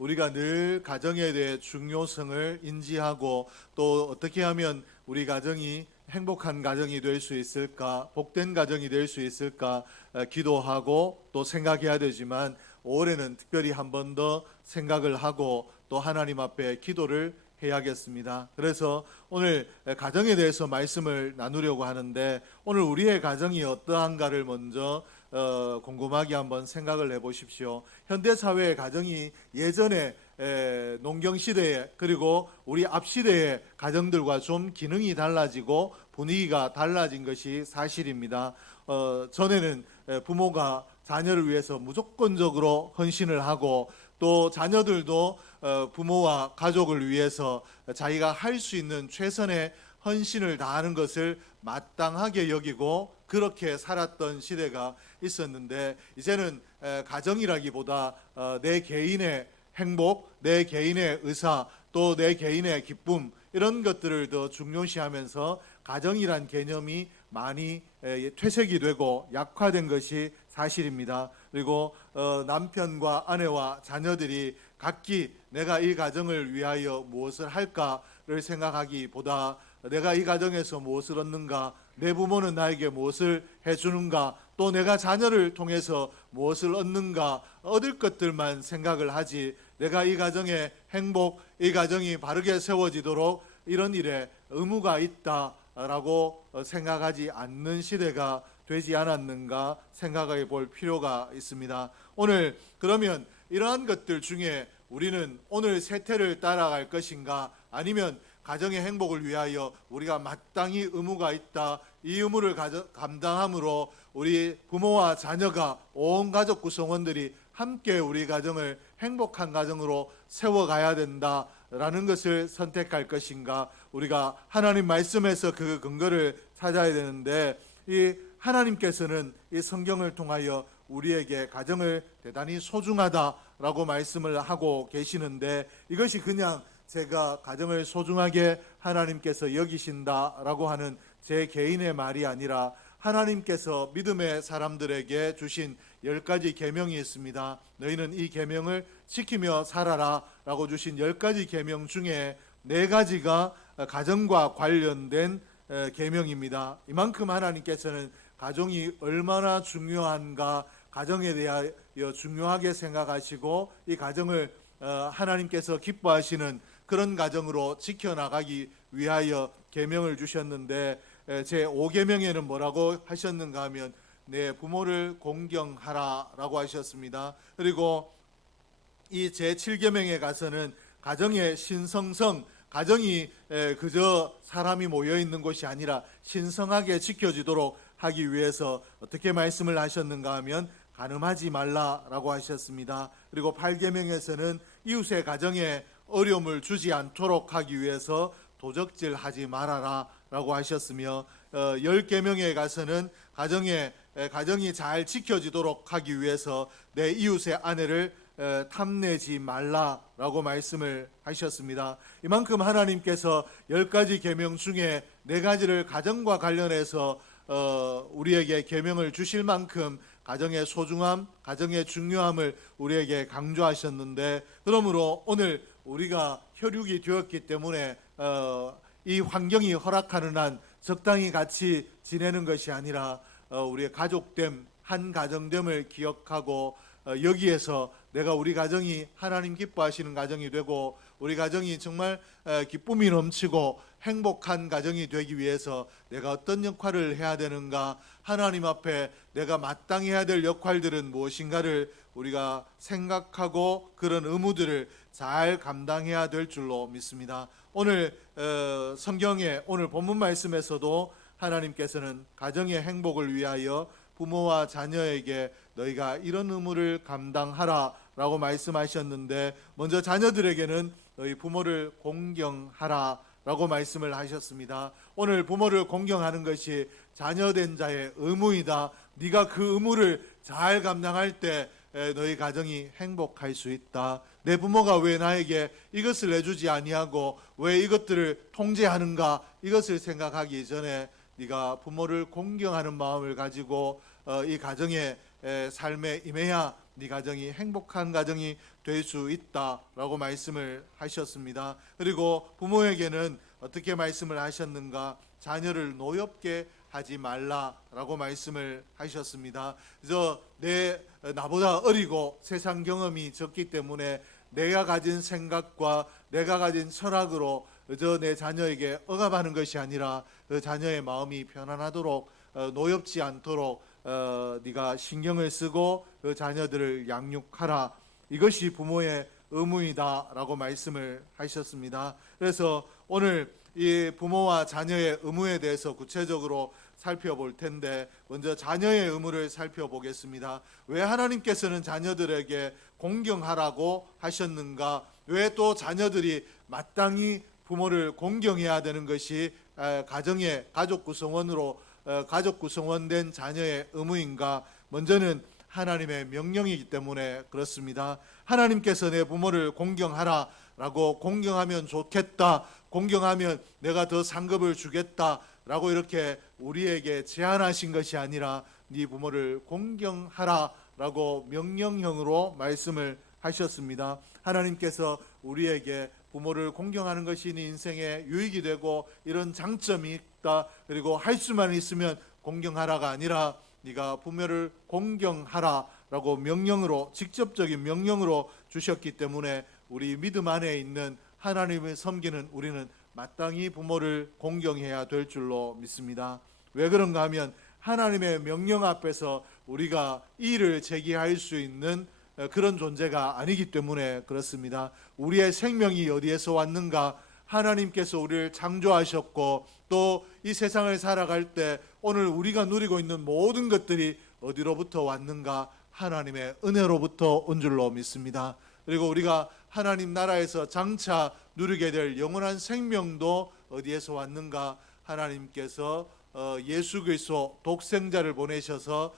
우리가 늘 가정에 대해 중요성을 인지하고 또 어떻게 하면 우리 가정이 행복한 가정이 될 수 있을까, 복된 가정이 될 수 있을까 기도하고 또 생각해야 되지만 올해는 특별히 한 번 더 생각을 하고 또 하나님 앞에 기도를 해야겠습니다. 그래서 오늘 가정에 대해서 말씀을 나누려고 하는데 오늘 우리의 가정이 어떠한가를 먼저 곰곰하게 한번 생각을 해보십시오. 현대사회의 가정이 예전에 농경시대에 그리고 우리 앞시대의 가정들과 좀 기능이 달라지고 분위기가 달라진 것이 사실입니다. 전에는 부모가 자녀를 위해서 무조건적으로 헌신을 하고 또 자녀들도 부모와 가족을 위해서 자기가 할 수 있는 최선의 헌신을 다하는 것을 마땅하게 여기고 그렇게 살았던 시대가 있었는데 이제는 가정이라기보다 내 개인의 행복, 내 개인의 의사, 또 내 개인의 기쁨 이런 것들을 더 중요시하면서 가정이란 개념이 많이 퇴색이 되고 약화된 것이 사실입니다. 그리고 남편과 아내와 자녀들이 각기 내가 이 가정을 위하여 무엇을 할까를 생각하기보다 내가 이 가정에서 무엇을 얻는가, 내 부모는 나에게 무엇을 해주는가, 또 내가 자녀를 통해서 무엇을 얻는가, 얻을 것들만 생각을 하지 내가 이 가정의 행복, 이 가정이 바르게 세워지도록 이런 일에 의무가 있다라고 생각하지 않는 시대가 되지 않았는가 생각해 볼 필요가 있습니다. 오늘 그러면 이러한 것들 중에 우리는 오늘 세태를 따라갈 것인가 아니면 가정의 행복을 위하여 우리가 마땅히 의무가 있다. 이 의무를 감당함으로 우리 부모와 자녀가 온 가족 구성원들이 함께 우리 가정을 행복한 가정으로 세워가야 된다라는 것을 선택할 것인가. 우리가 하나님 말씀에서 그 근거를 찾아야 되는데 이 하나님께서는 이 성경을 통하여 우리에게 가정을 대단히 소중하다라고 말씀을 하고 계시는데 이것이 그냥 제가 가정을 소중하게 하나님께서 여기신다라고 하는 제 개인의 말이 아니라 하나님께서 믿음의 사람들에게 주신 10가지 계명이 있습니다. 너희는 이 계명을 지키며 살아라 라고 주신 10가지 계명 중에 4가지가 가정과 관련된 계명입니다. 이만큼 하나님께서는 가정이 얼마나 중요한가 가정에 대하여 중요하게 생각하시고 이 가정을 하나님께서 기뻐하시는 그런 가정으로 지켜나가기 위하여 계명을 주셨는데 제 5계명에는 뭐라고 하셨는가 하면 내 부모를 공경하라 라고 하셨습니다. 그리고 이 제 7계명에 가서는 가정의 신성성, 가정이 그저 사람이 모여있는 곳이 아니라 신성하게 지켜지도록 하기 위해서 어떻게 말씀을 하셨는가 하면 간음하지 말라라고 하셨습니다. 그리고 8계명에서는 이웃의 가정에 어려움을 주지 않도록 하기 위해서 도적질하지 말아라 라고 하셨으며 10계명에 가서는 가정이 잘 지켜지도록 하기 위해서 내 이웃의 아내를 탐내지 말라라고 말씀을 하셨습니다. 이만큼 하나님께서 10가지 계명 중에 4가지를 가정과 관련해서 우리에게 계명을 주실 만큼 가정의 소중함, 가정의 중요함을 우리에게 강조하셨는데 그러므로 오늘 우리가 혈육이 되었기 때문에 이 환경이 허락하는 한 적당히 같이 지내는 것이 아니라 우리의 가족됨, 한 가정됨을 기억하고 여기에서 내가 우리 가정이 하나님 기뻐하시는 가정이 되고 우리 가정이 정말 기쁨이 넘치고 행복한 가정이 되기 위해서 내가 어떤 역할을 해야 되는가, 하나님 앞에 내가 마땅히 해야 될 역할들은 무엇인가를 우리가 생각하고 그런 의무들을 잘 감당해야 될 줄로 믿습니다. 오늘 성경의 오늘 본문 말씀에서도 하나님께서는 가정의 행복을 위하여 부모와 자녀에게 너희가 이런 의무를 감당하라 라고 말씀하셨는데 먼저 자녀들에게는 너희 부모를 공경하라 라고 말씀을 하셨습니다. 오늘 부모를 공경하는 것이 자녀된 자의 의무이다. 네가 그 의무를 잘 감당할 때 너희 가정이 행복할 수 있다. 내 부모가 왜 나에게 이것을 해주지 아니하고 왜 이것들을 통제하는가 이것을 생각하기 전에 네가 부모를 공경하는 마음을 가지고 이 가정의 삶에 임해야 네 가정이 행복한 가정이 될 수 있다라고 말씀을 하셨습니다. 그리고 부모에게는 어떻게 말씀을 하셨는가? 자녀를 노엽게 하지 말라라고 말씀을 하셨습니다. 그래서 나보다 어리고 세상 경험이 적기 때문에 내가 가진 생각과 내가 가진 철학으로 내 자녀에게 억압하는 것이 아니라 그 자녀의 마음이 편안하도록 노엽지 않도록 네가 신경을 쓰고 그 자녀들을 양육하라. 이것이 부모의 의무이다라고 말씀을 하셨습니다. 그래서 오늘 이 부모와 자녀의 의무에 대해서 구체적으로 살펴볼 텐데 먼저 자녀의 의무를 살펴보겠습니다. 왜 하나님께서는 자녀들에게 공경하라고 하셨는가? 왜 또 자녀들이 마땅히 부모를 공경해야 되는 것이 가정의 가족 구성원으로 가족 구성원된 자녀의 의무인가? 먼저는 하나님의 명령이기 때문에 그렇습니다. 하나님께서 내 부모를 공경하라라고 공경하면 좋겠다, 공경하면 내가 더 상급을 주겠다라고 이렇게 우리에게 제안하신 것이 아니라 네 부모를 공경하라라고 명령형으로 말씀을 하셨습니다. 하나님께서 우리에게 부모를 공경하는 것이 네 인생에 유익이 되고 이런 장점이 있다, 그리고 할 수만 있으면 공경하라가 아니라 네가 부모를 공경하라라고 명령으로, 직접적인 명령으로 주셨기 때문에 우리 믿음 안에 있는 하나님을 섬기는 우리는 마땅히 부모를 공경해야 될 줄로 믿습니다. 왜 그런가 하면 하나님의 명령 앞에서 우리가 이의를 제기할 수 있는 그런 존재가 아니기 때문에 그렇습니다. 우리의 생명이 어디에서 왔는가? 하나님께서 우리를 창조하셨고 또 이 세상을 살아갈 때 오늘 우리가 누리고 있는 모든 것들이 어디로부터 왔는가? 하나님의 은혜로부터 온 줄로 믿습니다. 그리고 우리가 하나님 나라에서 장차 누리게 될 영원한 생명도 어디에서 왔는가? 하나님께서 예수 그리스도 독생자를 보내셔서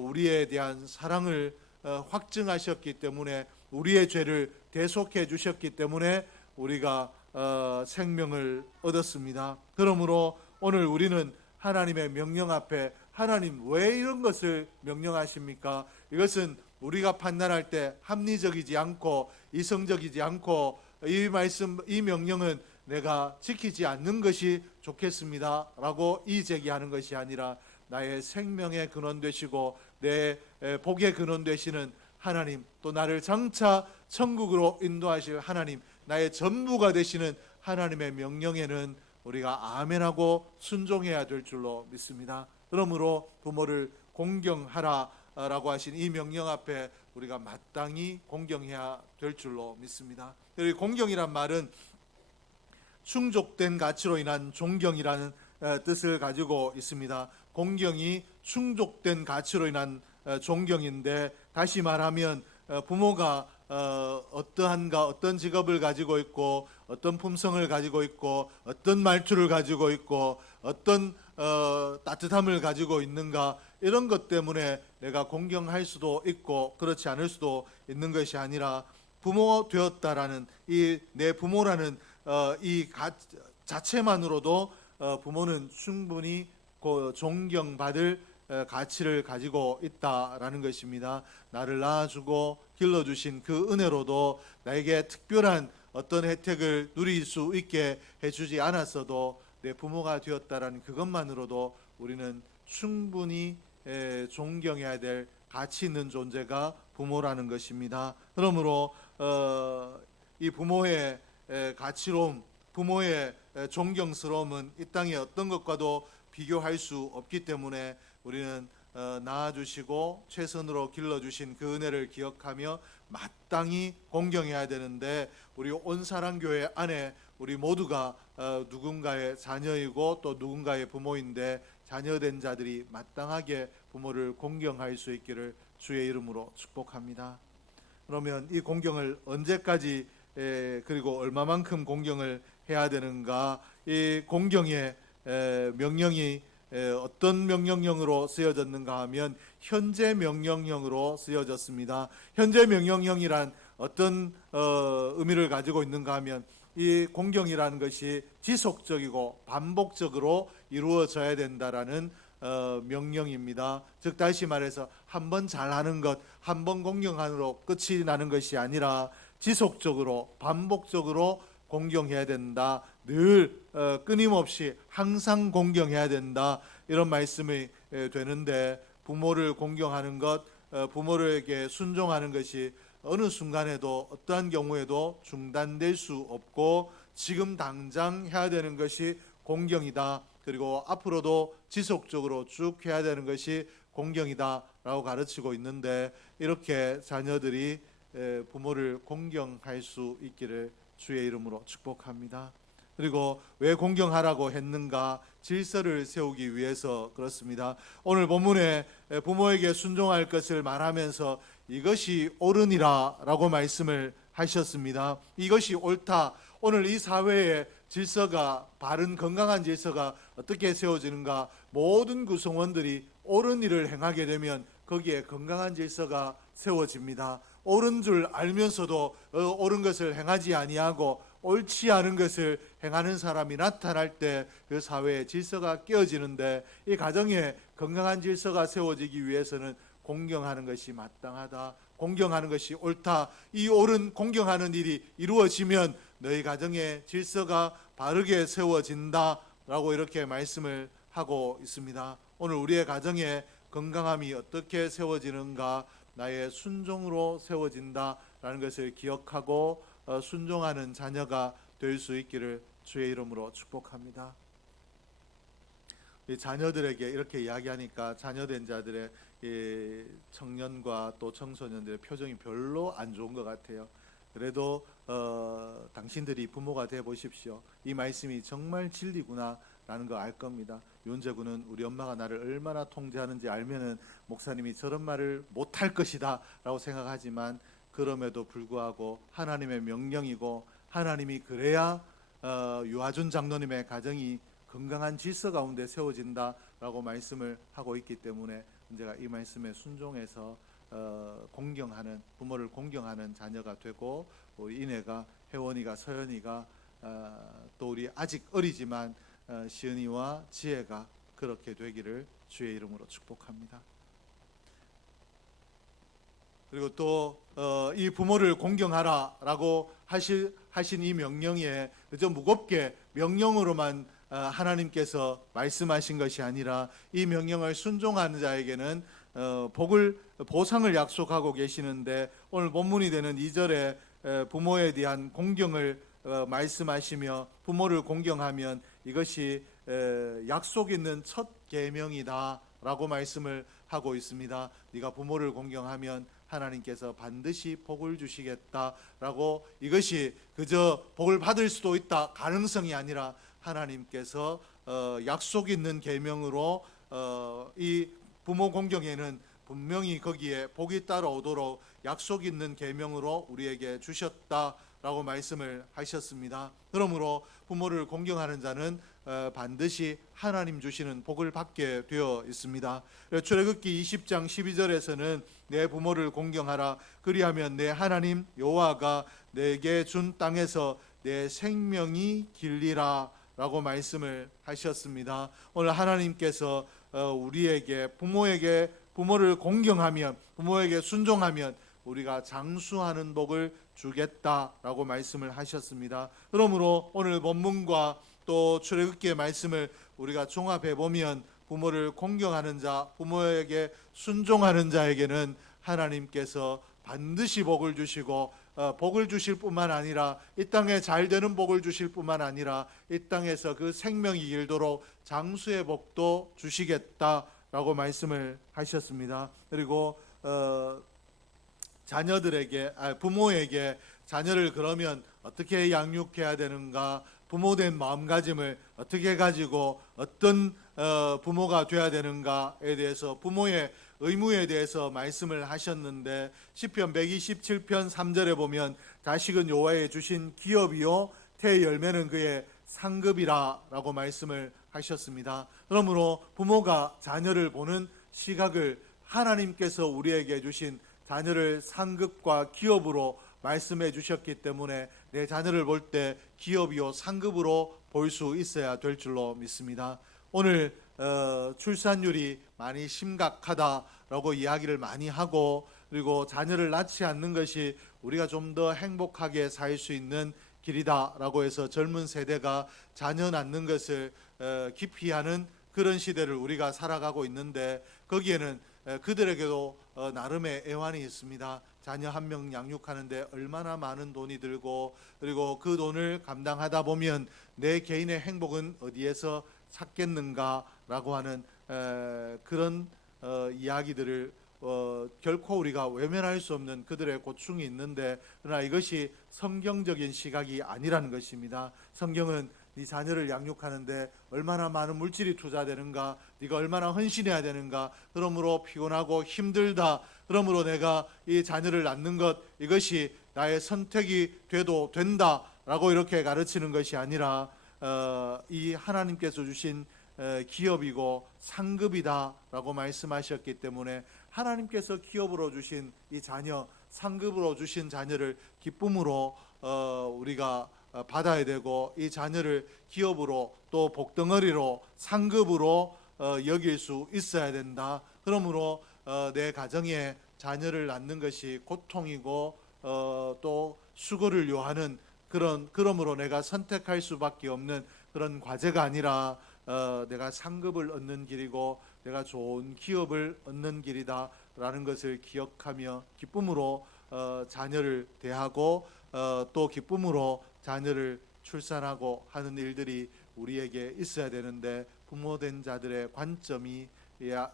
우리에 대한 사랑을 확증하셨기 때문에, 우리의 죄를 대속해 주셨기 때문에 우리가 생명을 얻었습니다. 그러므로 오늘 우리는 하나님의 명령 앞에, 하나님 왜 이런 것을 명령하십니까? 이것은 우리가 판단할 때 합리적이지 않고 이성적이지 않고 이 명령은 내가 지키지 않는 것이 좋겠습니다 라고 이의제기하는 것이 아니라 나의 생명의 근원 되시고 내 복의 근원 되시는 하나님, 또 나를 장차 천국으로 인도하실 하나님, 나의 전부가 되시는 하나님의 명령에는 우리가 아멘하고 순종해야 될 줄로 믿습니다. 그러므로 부모를 공경하라라고 하신 이 명령 앞에 우리가 마땅히 공경해야 될 줄로 믿습니다. 그리고 공경이란 말은 충족된 가치로 인한 존경이라는 뜻을 가지고 있습니다. 공경이 충족된 가치로 인한 존경인데, 다시 말하면 부모가 어떤 직업을 가지고 있고 어떤 품성을 가지고 있고 어떤 말투를 가지고 있고 어떤 따뜻함을 가지고 있는가, 이런 것 때문에 내가 공경할 수도 있고 그렇지 않을 수도 있는 것이 아니라 부모 되었다라는 이 내 부모라는 이 자체만으로도 부모는 충분히 존경받을 가치를 가지고 있다라는 것입니다. 나를 낳아주고 길러주신 그 은혜로도 나에게 특별한 어떤 혜택을 누릴 수 있게 해주지 않았어도 내 부모가 되었다라는 그것만으로도 우리는 충분히 존경해야 될 가치 있는 존재가 부모라는 것입니다. 그러므로 이 부모의 가치로움, 부모의 존경스러움은 이 땅의 어떤 것과도 비교할 수 없기 때문에 우리는 낳아주시고 최선으로 길러주신 그 은혜를 기억하며 마땅히 공경해야 되는데, 우리 온사랑교회 안에 우리 모두가 누군가의 자녀이고 또 누군가의 부모인데 자녀된 자들이 마땅하게 부모를 공경할 수 있기를 주의 이름으로 축복합니다. 그러면 이 공경을 언제까지 그리고 얼마만큼 공경을 해야 되는가? 이 공경의 명령이 어떤 명령형으로 쓰여졌는가 하면 현재 명령형으로 쓰여졌습니다. 현재 명령형이란 어떤 의미를 가지고 있는가 하면 이 공경이라는 것이 지속적이고 반복적으로 이루어져야 된다라는 명령입니다. 즉 다시 말해서 한 번 잘하는 것, 한 번 공경함으로 끝이 나는 것이 아니라 지속적으로 반복적으로 공경해야 된다. 늘 끊임없이 항상 공경해야 된다. 이런 말씀이 되는데, 부모를 공경하는 것, 부모에게 순종하는 것이 어느 순간에도 어떠한 경우에도 중단될 수 없고 지금 당장 해야 되는 것이 공경이다. 그리고 앞으로도 지속적으로 쭉 해야 되는 것이 공경이다 라고 가르치고 있는데, 이렇게 자녀들이 부모를 공경할 수 있기를 주의 이름으로 축복합니다. 그리고 왜 공경하라고 했는가? 질서를 세우기 위해서 그렇습니다. 오늘 본문에 부모에게 순종할 것을 말하면서 이것이 옳으니라 라고 말씀을 하셨습니다. 이것이 옳다. 오늘 이 사회의 질서가, 바른 건강한 질서가 어떻게 세워지는가? 모든 구성원들이 옳은 일을 행하게 되면 거기에 건강한 질서가 세워집니다. 옳은 줄 알면서도 옳은 것을 행하지 아니하고 옳지 않은 것을 행하는 사람이 나타날 때 그 사회의 질서가 깨어지는데, 이 가정에 건강한 질서가 세워지기 위해서는 공경하는 것이 마땅하다, 공경하는 것이 옳다. 이 옳은 공경하는 일이 이루어지면 너희 가정의 질서가 바르게 세워진다 라고 이렇게 말씀을 하고 있습니다. 오늘 우리의 가정의 건강함이 어떻게 세워지는가? 나의 순종으로 세워진다라는 것을 기억하고 순종하는 자녀가 될 수 있기를 주의 이름으로 축복합니다. 이 자녀들에게 이렇게 이야기하니까 자녀된 자들의 이 청년과 또 청소년들의 표정이 별로 안 좋은 것 같아요. 그래도 당신들이 부모가 돼 보십시오. 이 말씀이 정말 진리구나 라는 거 알 겁니다. 윤재군은 우리 엄마가 나를 얼마나 통제하는지 알면은 목사님이 저런 말을 못할 것이다 라고 생각하지만, 그럼에도 불구하고 하나님의 명령이고 하나님이 그래야 유아준 장로님의 가정이 건강한 질서 가운데 세워진다 라고 말씀을 하고 있기 때문에 제가 이 말씀에 순종해서 공경하는, 부모를 공경하는 자녀가 되고, 우리 이내가, 혜원이가, 서연이가, 또 우리 아직 어리지만 시은이와 지혜가 그렇게 되기를 주의 이름으로 축복합니다. 그리고 또 이 부모를 공경하라라고 하신 이 명령에 그저 무겁게 명령으로만 하나님께서 말씀하신 것이 아니라, 이 명령을 순종하는 자에게는 보상을 약속하고 계시는데, 오늘 본문이 되는 2절에 부모에 대한 공경을 말씀하시며, 부모를 공경하면 이것이 약속 있는 첫 계명이다 라고 말씀을 하고 있습니다. 네가 부모를 공경하면 하나님께서 반드시 복을 주시겠다라고, 이것이 그저 복을 받을 수도 있다 가능성이 아니라 하나님께서 약속 있는 계명으로 이 부모 공경에는 분명히 거기에 복이 따라오도록 약속 있는 계명으로 우리에게 주셨다라고 말씀을 하셨습니다. 그러므로 부모를 공경하는 자는 반드시 하나님 주시는 복을 받게 되어 있습니다. 출애굽기 20장 12절에서는 내 부모를 공경하라, 그리하면 내 하나님 여호와가 내게 준 땅에서 내 생명이 길리라 라고 말씀을 하셨습니다. 오늘 하나님께서 우리에게 부모를 공경하면, 부모에게 순종하면 우리가 장수하는 복을 주겠다라고 말씀을 하셨습니다. 그러므로 오늘 본문과 또 출애굽기의 말씀을 우리가 종합해 보면, 부모를 공경하는 자, 부모에게 순종하는 자에게는 하나님께서 반드시 복을 주시고, 복을 주실 뿐만 아니라 이 땅에 잘 되는 복을 주실 뿐만 아니라 이 땅에서 그 생명이 길도록 장수의 복도 주시겠다라고 말씀을 하셨습니다. 그리고 부모에게 자녀를 그러면 어떻게 양육해야 되는가, 부모된 마음가짐을 어떻게 가지고 어떤 부모가 되어야 되는가에 대해서, 부모의 의무에 대해서 말씀을 하셨는데, 시편 127편 3절에 보면 자식은 여호와의 주신 기업이요 태의 열매는 그의 상급이라 라고 말씀을 하셨습니다. 그러므로 부모가 자녀를 보는 시각을, 하나님께서 우리에게 주신 자녀를 상급과 기업으로 말씀해 주셨기 때문에 내 자녀를 볼 때 기업이요 상급으로 볼 수 있어야 될 줄로 믿습니다. 오늘 출산율이 많이 심각하다라고 이야기를 많이 하고, 그리고 자녀를 낳지 않는 것이 우리가 좀 더 행복하게 살 수 있는 길이다라고 해서 젊은 세대가 자녀 낳는 것을 기피하는 그런 시대를 우리가 살아가고 있는데, 거기에는 그들에게도 나름의 애환이 있습니다. 자녀 한 명 양육하는데 얼마나 많은 돈이 들고, 그리고 그 돈을 감당하다 보면 내 개인의 행복은 어디에서 찾겠는가라고 하는 그런 이야기들을 결코 우리가 외면할 수 없는 그들의 고충이 있는데, 그러나 이것이 성경적인 시각이 아니라는 것입니다. 성경은 네 자녀를 양육하는데 얼마나 많은 물질이 투자되는가, 네가 얼마나 헌신해야 되는가, 그러므로 피곤하고 힘들다, 그러므로 내가 이 자녀를 낳는 것, 이것이 나의 선택이 돼도 된다라고 이렇게 가르치는 것이 아니라 이 하나님께서 주신 기업이고 상급이다라고 말씀하셨기 때문에, 하나님께서 기업으로 주신 이 자녀, 상급으로 주신 자녀를 기쁨으로 우리가 받아야 되고, 이 자녀를 기업으로 또 복덩어리로 상급으로 여길 수 있어야 된다. 그러므로 내 가정에 자녀를 낳는 것이 고통이고 또 수고를 요하는 그러므로 내가 선택할 수밖에 없는 그런 과제가 아니라 내가 상급을 얻는 길이고 내가 좋은 기업을 얻는 길이다라는 것을 기억하며 기쁨으로 자녀를 대하고 또 기쁨으로 자녀를 출산하고 하는 일들이 우리에게 있어야 되는데, 부모된 자들의 관점이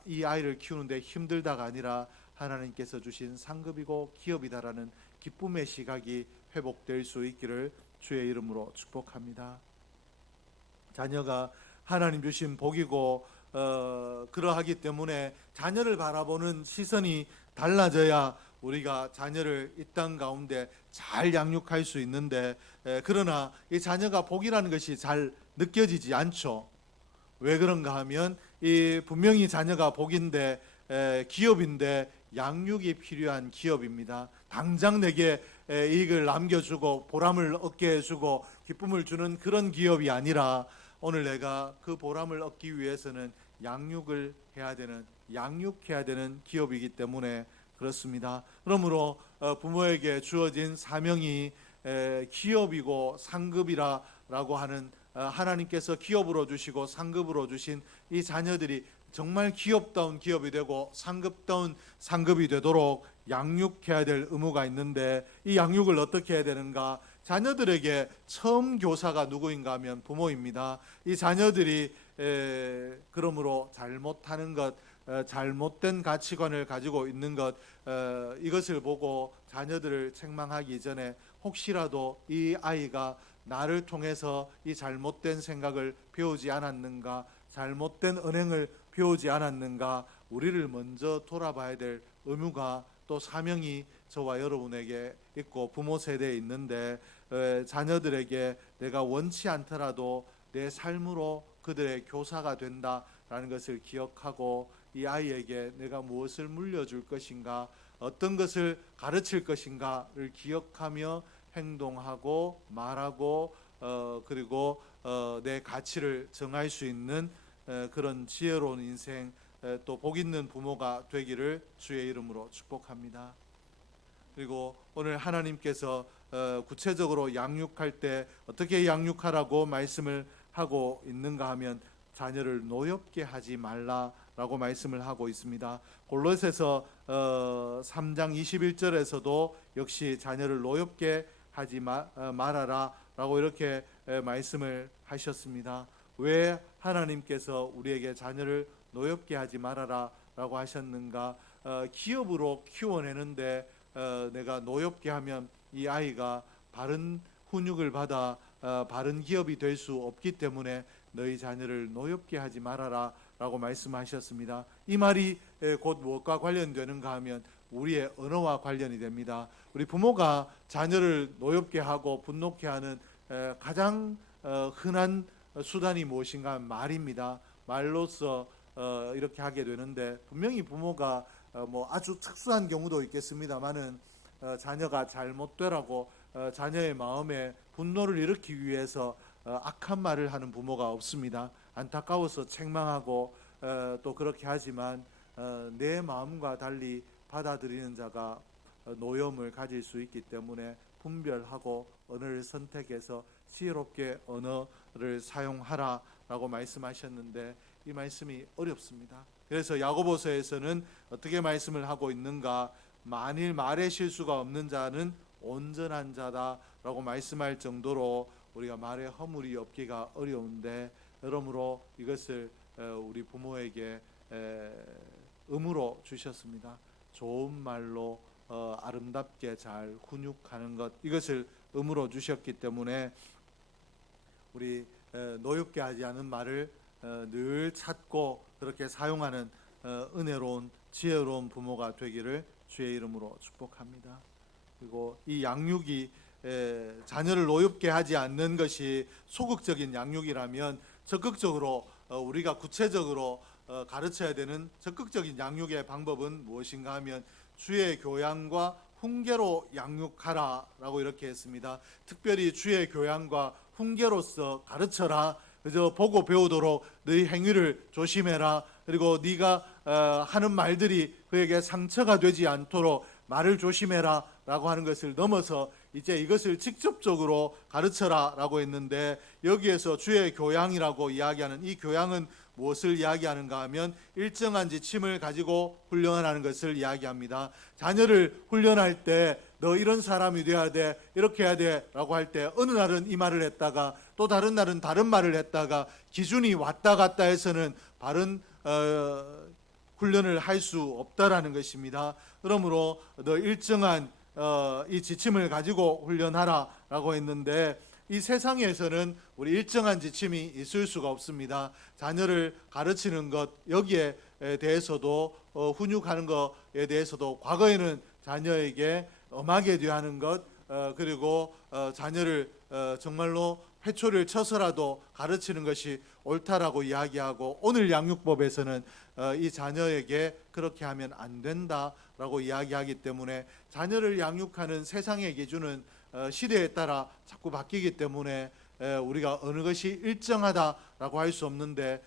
이 아이를 키우는데 힘들다가 아니라 하나님께서 주신 상급이고 기업이다라는 기쁨의 시각이 회복될 수 있기를 주의 이름으로 축복합니다. 자녀가 하나님 주신 복이고 그러하기 때문에 자녀를 바라보는 시선이 달라져야 우리가 자녀를 이 땅 가운데 잘 양육할 수 있는데, 그러나 이 자녀가 복이라는 것이 잘 느껴지지 않죠. 왜 그런가 하면 이 분명히 자녀가 복인데 기업인데 양육이 필요한 기업입니다. 당장 내게 이익을 남겨주고 보람을 얻게 해주고 기쁨을 주는 그런 기업이 아니라, 오늘 내가 그 보람을 얻기 위해서는 양육해야 되는 기업이기 때문에 그렇습니다. 그러므로 부모에게 주어진 사명이 기업이고 상급이라고 하는, 하나님께서 기업으로 주시고 상급으로 주신 이 자녀들이 정말 기업다운 기업이 되고 상급다운 상급이 되도록 양육해야 될 의무가 있는데, 이 양육을 어떻게 해야 되는가? 자녀들에게 처음 교사가 누구인가 하면 부모입니다. 이 자녀들이 그러므로 잘못하는 것, 잘못된 가치관을 가지고 있는 것, 이것을 보고 자녀들을 책망하기 전에 혹시라도 이 아이가 나를 통해서 이 잘못된 생각을 배우지 않았는가, 잘못된 언행을 배우지 않았는가, 우리를 먼저 돌아봐야 될 의무가 또 사명이 저와 여러분에게 있고 부모 세대에 있는데, 자녀들에게 내가 원치 않더라도 내 삶으로 그들의 교사가 된다라는 것을 기억하고, 이 아이에게 내가 무엇을 물려줄 것인가, 어떤 것을 가르칠 것인가를 기억하며 행동하고 말하고 그리고 내 가치를 정할 수 있는 그런 지혜로운 인생, 또 복 있는 부모가 되기를 주의 이름으로 축복합니다. 그리고 오늘 하나님께서 구체적으로 양육할 때 어떻게 양육하라고 말씀을 하고 있는가 하면, 자녀를 노엽게 하지 말라라고 말씀을 하고 있습니다. 골로새서 3장 21절에서도 역시 자녀를 노엽게 하지 말아라 라고 이렇게 말씀을 하셨습니다. 왜 하나님께서 우리에게 자녀를 노엽게 하지 말아라 라고 하셨는가? 기업으로 키워내는데 내가 노엽게 하면 이 아이가 바른 훈육을 받아 바른 기업이 될 수 없기 때문에 너희 자녀를 노엽게 하지 말아라 라고 말씀하셨습니다. 이 말이 곧 무엇과 관련되는가 하면 우리의 언어와 관련이 됩니다. 우리 부모가 자녀를 노엽게 하고 분노케 하는 가장 흔한 수단이 무엇인가 하면 말입니다. 말로써 이렇게 하게 되는데, 분명히 부모가 뭐 아주 특수한 경우도 있겠습니다만은 자녀가 잘못되라고 자녀의 마음에 분노를 일으키기 위해서 악한 말을 하는 부모가 없습니다. 안타까워서 책망하고 또 그렇게 하지만 내 마음과 달리 받아들이는 자가 노염을 가질 수 있기 때문에 분별하고 언어를 선택해서 지혜롭게 언어를 사용하라라고 말씀하셨는데 이 말씀이 어렵습니다. 그래서 야고보서에서는 어떻게 말씀을 하고 있는가? 만일 말의 실수가 없는 자는 온전한 자다라고 말씀할 정도로 우리가 말에 허물이 없기가 어려운데, 그러므로 이것을 우리 부모에게 의무로 주셨습니다. 좋은 말로 아름답게 잘 훈육하는 것, 이것을 의무로 주셨기 때문에 우리 노엽게 하지 않은 말을 늘 찾고 그렇게 사용하는 은혜로운 지혜로운 부모가 되기를 주의 이름으로 축복합니다. 그리고 이 양육이 자녀를 노엽게 하지 않는 것이 소극적인 양육이라면 적극적으로 우리가 구체적으로 가르쳐야 되는 적극적인 양육의 방법은 무엇인가 하면 주의 교양과 훈계로 양육하라라고 이렇게 했습니다. 특별히 주의 교양과 훈계로서 가르쳐라. 그저 보고 배우도록 너희 행위를 조심해라. 그리고 네가 하는 말들이 그에게 상처가 되지 않도록 말을 조심해라 라고 하는 것을 넘어서 이제 이것을 직접적으로 가르쳐라 라고 했는데, 여기에서 주의 교양이라고 이야기하는 이 교양은 무엇을 이야기하는가 하면 일정한 지침을 가지고 훈련하는 것을 이야기합니다. 자녀를 훈련할 때 너 이런 사람이 돼야 돼, 이렇게 해야 돼 라고 할 때 어느 날은 이 말을 했다가 또 다른 날은 다른 말을 했다가 기준이 왔다 갔다 해서는 바른 훈련을 할 수 없다라는 것입니다. 그러므로 너 일정한 이 지침을 가지고 훈련하라라고 했는데, 이 세상에서는 우리 일정한 지침이 있을 수가 없습니다. 자녀를 가르치는 것, 여기에 대해서도 훈육하는 것에 대해서도 과거에는 자녀에게 엄하게 대하는 것, 그리고 자녀를 정말로 회초리를 쳐서라도 가르치는 것이 옳다라고 이야기하고, 오늘 양육법에서는 이 자녀에게 그렇게 하면 안 된다라고 이야기하기 때문에 자녀를 양육하는 세상의 기준은 시대에 따라 자꾸 바뀌기 때문에 우리가 어느 것이 일정하다라고 할 수 없는데,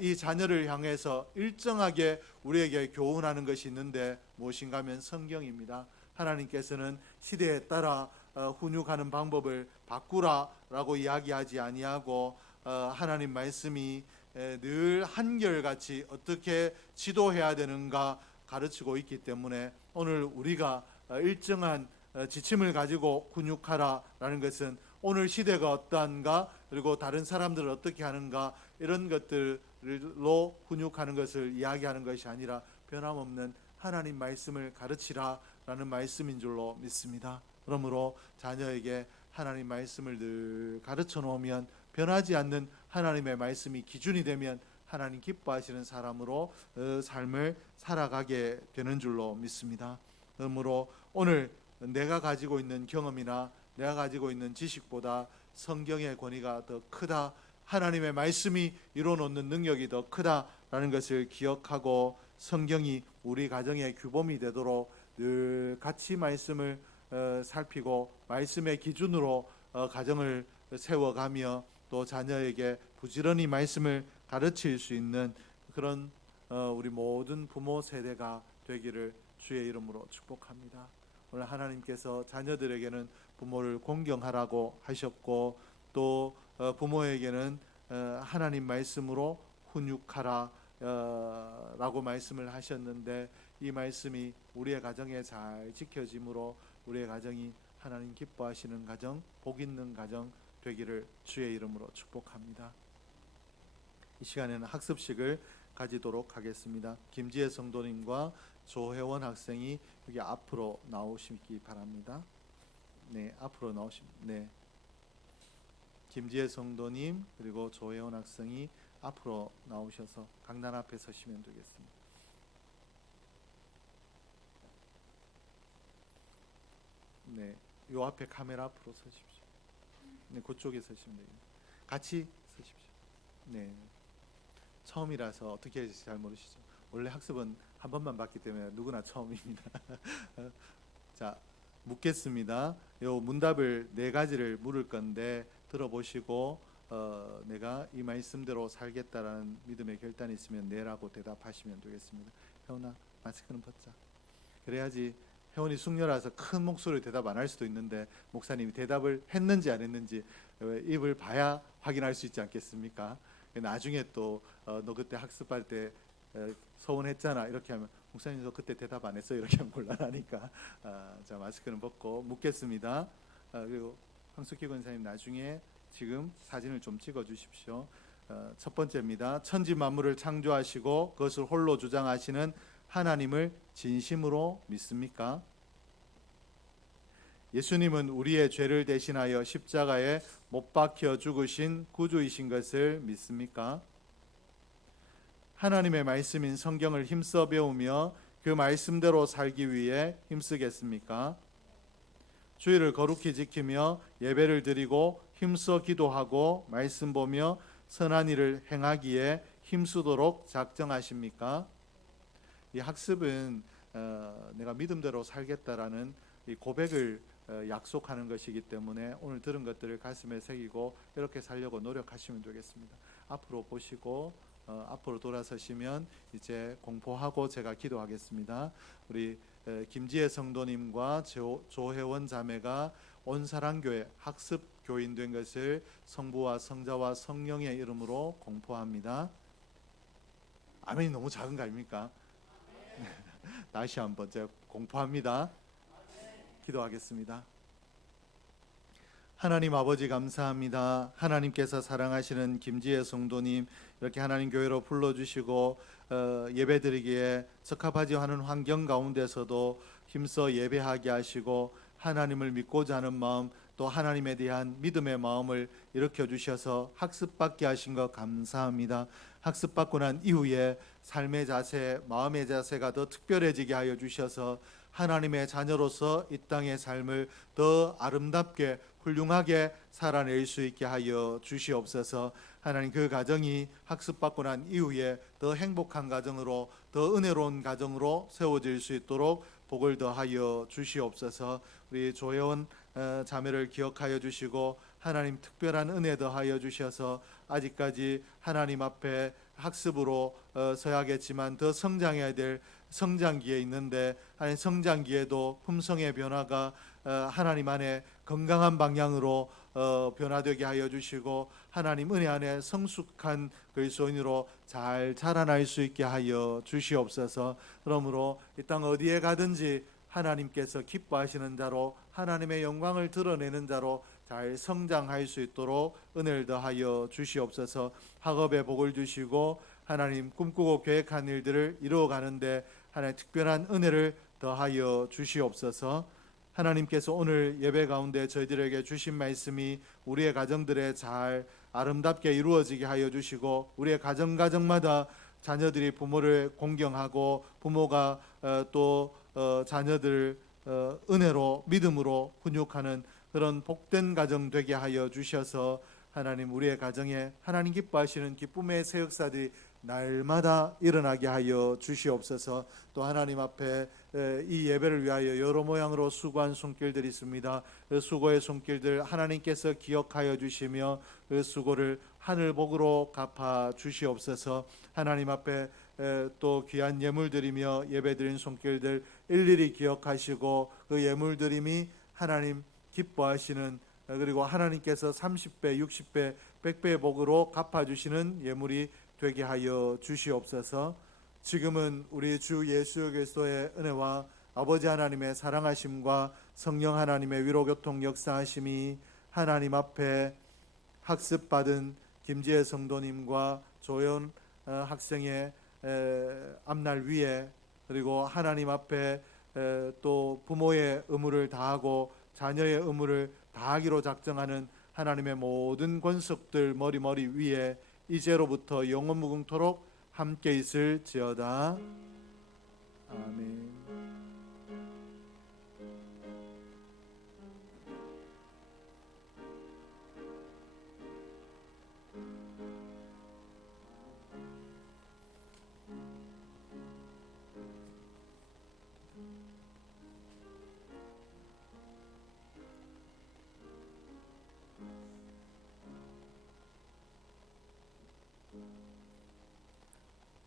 이 자녀를 향해서 일정하게 우리에게 교훈하는 것이 있는데 무엇인가 하면 성경입니다. 하나님께서는 시대에 따라 훈육하는 방법을 바꾸라라고 이야기하지 아니하고 하나님 말씀이 늘 한결같이 어떻게 지도해야 되는가 가르치고 있기 때문에 오늘 우리가 일정한 지침을 가지고 훈육하라라는 것은 오늘 시대가 어떠한가, 그리고 다른 사람들을 어떻게 하는가, 이런 것들로 훈육하는 것을 이야기하는 것이 아니라 변함없는 하나님 말씀을 가르치라라는 말씀인 줄로 믿습니다. 그러므로 자녀에게 하나님 말씀을 늘 가르쳐 놓으면, 변하지 않는 하나님의 말씀이 기준이 되면 하나님 기뻐하시는 사람으로 삶을 살아가게 되는 줄로 믿습니다. 그러므로 오늘 내가 가지고 있는 경험이나 내가 가지고 있는 지식보다 성경의 권위가 더 크다, 하나님의 말씀이 이루어놓는 능력이 더 크다라는 것을 기억하고, 성경이 우리 가정의 규범이 되도록 늘 같이 말씀을 살피고 말씀의 기준으로 가정을 세워가며 또 자녀에게 부지런히 말씀을 가르칠 수 있는 그런 우리 모든 부모 세대가 되기를 주의 이름으로 축복합니다. 오늘 하나님께서 자녀들에게는 부모를 공경하라고 하셨고, 또 부모에게는 하나님 말씀으로 훈육하라 라고 말씀을 하셨는데, 이 말씀이 우리의 가정에 잘 지켜짐으로 우리의 가정이 하나님 기뻐하시는 가정, 복 있는 가정 되기를 주의 이름으로 축복합니다. 이 시간에는 학습식을 가지도록 하겠습니다. 김지혜 성도님과 조혜원 학생이 여기 앞으로 나오시기 바랍니다. 네, 앞으로 네. 김지혜 성도님 그리고 조혜원 학생이 앞으로 나오셔서 강단 앞에 서시면 되겠습니다. 네, 요 앞에 카메라 앞으로 서십시오. 네, 그쪽에 서시면 됩니다. 같이 서십시오. 네, 처음이라서 어떻게 해야 될지 잘 모르시죠? 원래 학습은 한 번만 받기 때문에 누구나 처음입니다. 자, 묻겠습니다. 요 문답을 4가지를 물을 건데 들어보시고 내가 이 말씀대로 살겠다라는 믿음의 결단이 있으면 네라고 대답하시면 되겠습니다. 혜원아, 마스크는 벗자. 그래야지. 혜원이 숙녀라서 큰 목소리로 대답 안 할 수도 있는데 목사님이 대답을 했는지 안 했는지 입을 봐야 확인할 수 있지 않겠습니까? 나중에 또 너 그때 학습할 때 서운했잖아 이렇게 하면 목사님 저 그때 대답 안 했어요 이렇게 하면 곤란하니까 자, 마스크는 벗고 묻겠습니다. 그리고 황숙희 권사님 나중에 지금 사진을 좀 찍어 주십시오. 첫 번째입니다. 천지 만물을 창조하시고 그것을 홀로 주장하시는 하나님을 진심으로 믿습니까? 예수님은 우리의 죄를 대신하여 십자가에 못 박혀 죽으신 구주이신 것을 믿습니까? 하나님의 말씀인 성경을 힘써 배우며 그 말씀대로 살기 위해 힘쓰겠습니까? 주일을 거룩히 지키며 예배를 드리고 힘써 기도하고 말씀 보며 선한 일을 행하기에 힘쓰도록 작정하십니까? 이 학습은 내가 믿음대로 살겠다라는 이 고백을 약속하는 것이기 때문에 오늘 들은 것들을 가슴에 새기고 이렇게 살려고 노력하시면 되겠습니다. 앞으로 보시고 앞으로 돌아서시면 이제 공포하고 제가 기도하겠습니다. 우리 김지혜 성도님과 조혜원 자매가 온사랑교회 학습 교인 된 것을 성부와 성자와 성령의 이름으로 공포합니다. 아멘이 너무 작은 거 아닙니까? 다시 한번 제가 공포합니다. 기도하겠습니다. 하나님 아버지 감사합니다. 하나님께서 사랑하시는 김지혜 성도님 이렇게 하나님 교회로 불러주시고 예배드리기에 적합하지 않은 환경 가운데서도 힘써 예배하게 하시고 하나님을 믿고자 하는 마음 또 하나님에 대한 믿음의 마음을 일으켜 주셔서 학습받게 하신 것 감사합니다. 학습받고 난 이후에 삶의 자세, 마음의 자세가 더 특별해지게 하여 주셔서 하나님의 자녀로서 이 땅의 삶을 더 아름답게 훌륭하게 살아낼 수 있게 하여 주시옵소서. 하나님 그 가정이 학습받고 난 이후에 더 행복한 가정으로 더 은혜로운 가정으로 세워질 수 있도록 복을 더하여 주시옵소서. 우리 조혜원 자매를 기억하여 주시고 하나님 특별한 은혜 더하여 주셔서 아직까지 하나님 앞에 학습으로 서야겠지만 더 성장해야 될 성장기에 있는데 하나님 성장기에도 품성의 변화가 하나님 안에 건강한 방향으로 변화되게 하여 주시고 하나님 은혜 안에 성숙한 그리스도인으로 잘 자라날 수 있게 하여 주시옵소서. 그러므로 이 땅 어디에 가든지 하나님께서 기뻐하시는 자로 하나님의 영광을 드러내는 자로 잘 성장할 수 있도록 은혜를 더하여 주시옵소서. 학업에 복을 주시고 하나님 꿈꾸고 계획한 일들을 이루어가는데 하나님 특별한 은혜를 더하여 주시옵소서. 하나님께서 오늘 예배 가운데 저희들에게 주신 말씀이 우리의 가정들에 잘 아름답게 이루어지게 하여 주시고 우리의 가정마다 자녀들이 부모를 공경하고 부모가 또 자녀들 은혜로 믿음으로 훈육하는 그런 복된 가정 되게 하여 주셔서 하나님 우리의 가정에 하나님 기뻐하시는 기쁨의 새 역사들이 날마다 일어나게 하여 주시옵소서. 또 하나님 앞에 이 예배를 위하여 여러 모양으로 수고한 손길들이 있습니다. 그 수고의 손길들 하나님께서 기억하여 주시며 그 수고를 하늘복으로 갚아 주시옵소서. 하나님 앞에 또 귀한 예물 드리며 예배 드린 손길들 일일이 기억하시고 그 예물 드림이 하나님 기뻐하시는 그리고 하나님께서 30배, 60배, 100배의 복으로 갚아주시는 예물이 되게 하여 주시옵소서. 지금은 우리 주 예수 그리스도의 은혜와 아버지 하나님의 사랑하심과 성령 하나님의 위로교통 역사하심이 하나님 앞에 학습받은 김지혜 성도님과 조연 학생의 앞날 위에 그리고 하나님 앞에 또 부모의 의무를 다하고 자녀의 의무를 다하기로 작정하는 하나님의 모든 권속들 머리 위에 이제로부터 영원 무궁토록 함께 있을지어다. 아멘.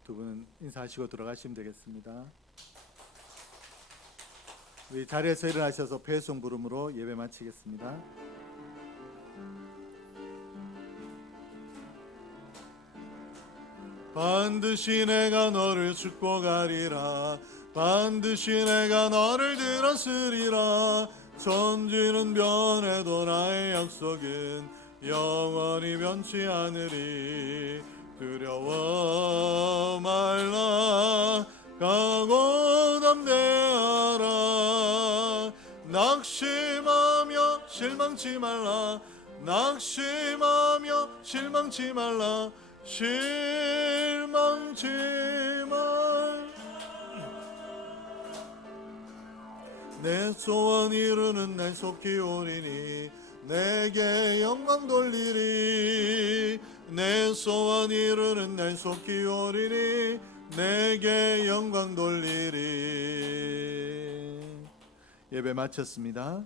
두 분은 인사하시고 들어가시면 되겠습니다. 우리 자리에서 일어나셔서 배송 부름으로 예배 마치겠습니다. 반드시 내가 너를 축복하리라. 반드시 내가 너를 들었으리라. 천지는 변해도 나의 약속은 영원히 변치 않으리. 두려워 말라. 각오 담대하라. 낙심하며 실망치 말라. 낙심하며 실망치 말라. 실망치 말라. 내 소원 이루는 날 속히 오리니 내게 영광 돌리리. 내 소원 이루는 날 속히 오리니 내게 영광 돌리리. 예배 마쳤습니다.